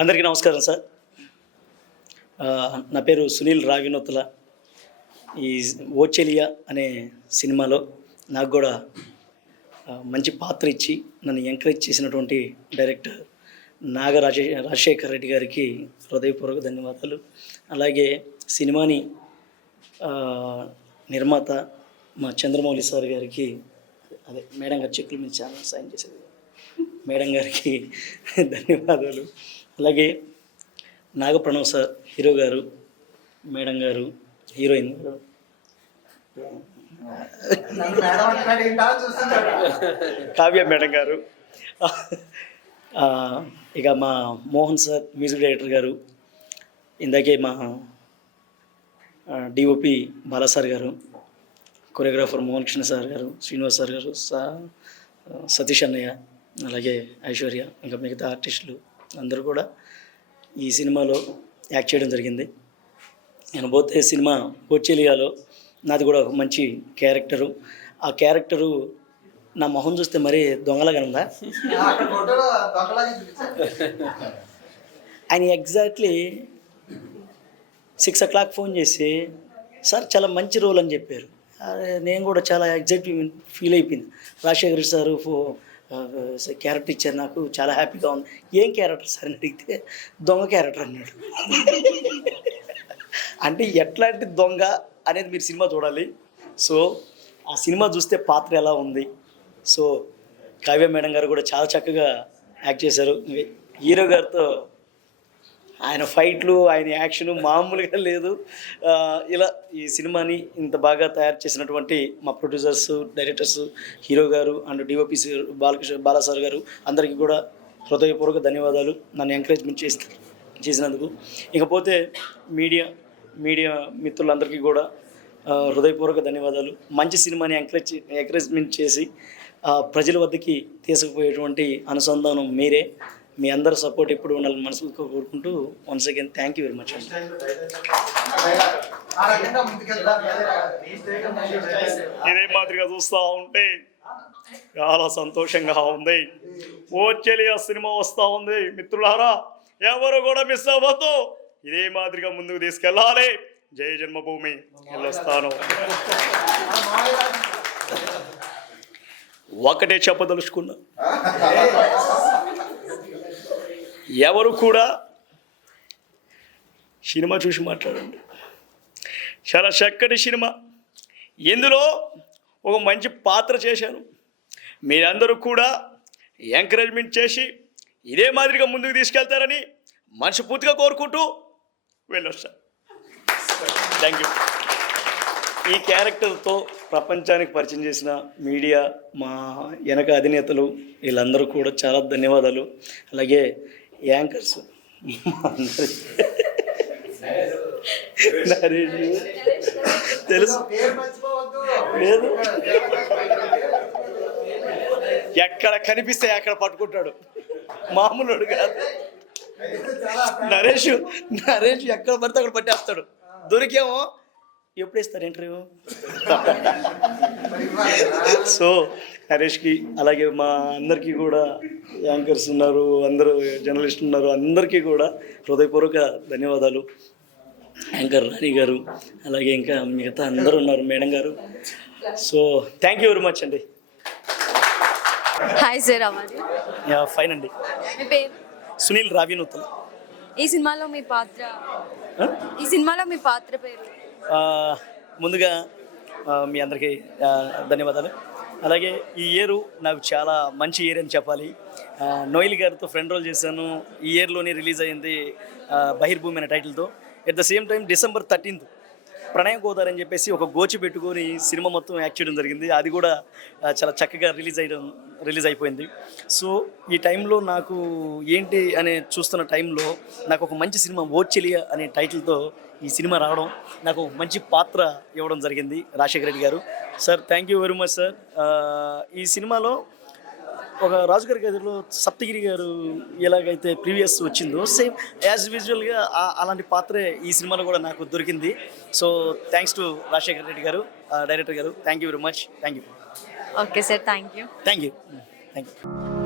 అందరికీ నమస్కారం సార్. నా పేరు సునీల్ రావినోతుల. ఈ ఓచెలియా అనే సినిమాలో నాకు కూడా మంచి పాత్ర ఇచ్చి నన్ను ఎంకరేజ్ చేసినటువంటి డైరెక్టర్ రాజశేఖర్ రెడ్డి గారికి హృదయపూర్వక ధన్యవాదాలు. అలాగే సినిమాని నిర్మాత మా చంద్రమౌళి సార్ గారికి, అదే మేడం గారు చెక్కుల మీద చాలా సాయం చేసేది, మేడం గారికి ధన్యవాదాలు. అలాగే నాగప్రణవ్ సార్ హీరో గారు, మేడం గారు హీరోయిన్ గారు, కావ్య మేడం గారు, ఇక మా మోహన్ సార్ మ్యూజిక్ డైరెక్టర్ గారు, ఇందాకే మా డిఓపి బాలాసార్ గారు, కొరియోగ్రాఫర్ మోహన్ కృష్ణ సార్ గారు, శ్రీనివాస్ సార్ గారు, సతీష్ అన్నయ్య, అలాగే ఐశ్వర్య, ఇంకా మిగతా ఆర్టిస్టులు అందరూ కూడా ఈ సినిమాలో యాక్ట్ చేయడం జరిగింది. నేను పోతే సినిమా ఓచెలియాలో నాది కూడా ఒక మంచి క్యారెక్టరు. ఆ క్యారెక్టరు నా మొహం చూస్తే మరీ దొంగలాగా ఉందా? ఆయన ఎగ్జాక్ట్లీ 6 o'clock ఫోన్ చేసి సార్ చాలా మంచి రోల్ అని చెప్పారు. నేను కూడా చాలా ఎగ్జైట్మెంట్ ఫీల్ అయిపోయింది. రాజశేఖర్ సారు క్యారెక్టర్ ఇచ్చారు, నాకు చాలా హ్యాపీగా ఉంది. ఏం క్యారెక్టర్ సార్ అని అడిగితే దొంగ క్యారెక్టర్ అన్నాడు. అంటే ఎట్లాంటి దొంగ అనేది మీరు సినిమా చూడాలి. సో ఆ సినిమా చూస్తే పాత్ర ఎలా ఉంది. సో కావ్య మేడం గారు కూడా చాలా చక్కగా యాక్ట్ చేశారు. హీరో గారితో ఆయన ఫైట్లు, ఆయన యాక్షను మామూలుగా లేదు. ఇలా ఈ సినిమాని ఇంత బాగా తయారు చేసినటువంటి మా ప్రొడ్యూసర్స్, డైరెక్టర్స్, హీరో గారు అండ్ డిఓపి బాలాసార్ గారు అందరికీ కూడా హృదయపూర్వక ధన్యవాదాలు నన్ను ఎంకరేజ్మెంట్ చేసినందుకు. ఇకపోతే మీడియా మిత్రులందరికీ కూడా హృదయపూర్వక ధన్యవాదాలు. మంచి సినిమాని ఎంకరేజ్మెంట్ చేసి ప్రజల వద్దకి తీసుకుపోయేటువంటి అనుసంధానం మీరే. మీ అందరి సపోర్ట్ ఎప్పుడు ఉండాలని మనసుకు కోరుకుంటూ once again thank you very much. ఇదే మాదిరిగా చూస్తూ ఉంటే చాలా సంతోషంగా ఉంది. ఓచెలియా సినిమా వస్తూ ఉంది. మిత్రులారా, ఎవరు కూడా మిస్ అవ్వద్దు. ఇదే మాదిరిగా ముందుకు తీసుకెళ్ళాలి. జై జన్మభూమి. వెళ్ళొస్తాను. ఒకటే చెప్పదలుచుకున్నా, ఎవరు కూడా సినిమా చూసి మాట్లాడండి. చాలా చక్కటి సినిమా. ఇందులో ఒక మంచి పాత్ర చేశాను. మీరందరూ కూడా ఎంకరేజ్మెంట్ చేసి ఇదే మాదిరిగా ముందుకు తీసుకెళ్తారని మనస్ఫూర్తిగా కోరుకుంటూ వెళ్ళొస్తాను. Thank you. ఈ క్యారెక్టర్తో ప్రపంచానికి పరిచయం చేసిన మీడియా, మా వెనక అధినేతలు, వీళ్ళందరూ కూడా చాలా ధన్యవాదాలు. అలాగే యాంకర్స్ తెలుసు లేదు, ఎక్కడ కనిపిస్తే అక్కడ పట్టుకుంటాడు, మామూలుడు కాదు. నరేష్ ఎక్కడ పడితే అక్కడ పట్టేస్తాడు. దొరికేమో ఎప్పుడు ఇస్తారు ఇంటర్వ్యూ. సో నరేష్కి, అలాగే మా అందరికీ కూడా యాంకర్స్ ఉన్నారు, అందరూ జర్నలిస్టులు ఉన్నారు, అందరికీ కూడా హృదయపూర్వక ధన్యవాదాలు. యాంకర్ రాణి గారు, అలాగే ఇంకా మిగతా అందరూ ఉన్నారు, మేడం గారు. So thank you very much అండి. Hi sir. ఫైన్ అండి. మీ పేరు? సునీల్ రావినోతుల. ఈ సినిమాలో మీ పాత్ర పేరు? ముందుగా మీ అందరికీ ధన్యవాదాలు. అలాగే ఈ ఇయర్ నాకు చాలా మంచి ఇయర్ అని చెప్పాలి. నోయిల్ గారితో ఫ్రెండ్ రోల్ చేశాను. ఈ ఇయర్లోనే రిలీజ్ అయింది బహిర్భూమి అనే టైటిల్తో. At the same time December 13th ప్రణయ గోదావరి అని చెప్పేసి ఒక గోచి పెట్టుకొని సినిమా మొత్తం యాక్ట్ చేయడం జరిగింది. అది కూడా చాలా చక్కగా రిలీజ్ అయిపోయింది. సో ఈ టైంలో నాకు ఏంటి అనే చూస్తున్న టైంలో నాకు ఒక మంచి సినిమా ఓచెలియా అనే టైటిల్తో ఈ సినిమా రావడం, నాకు మంచి పాత్ర ఇవ్వడం జరిగింది రాజశేఖర రెడ్డి గారు. Sir thank you very much sir. ఈ సినిమాలో ఒక రాజుగారి గదిలో సప్తగిరి గారు ఎలాగైతే ప్రీవియస్ వచ్చిందో సేమ్ యాజ్ విజువల్గా అలాంటి పాత్రే ఈ సినిమాలో కూడా నాకు దొరికింది. So thanks to Rajasekhar Reddy గారు, డైరెక్టర్ గారు. Thank you very much. Thank you. Okay sir, thank you. Thank you. Thank you.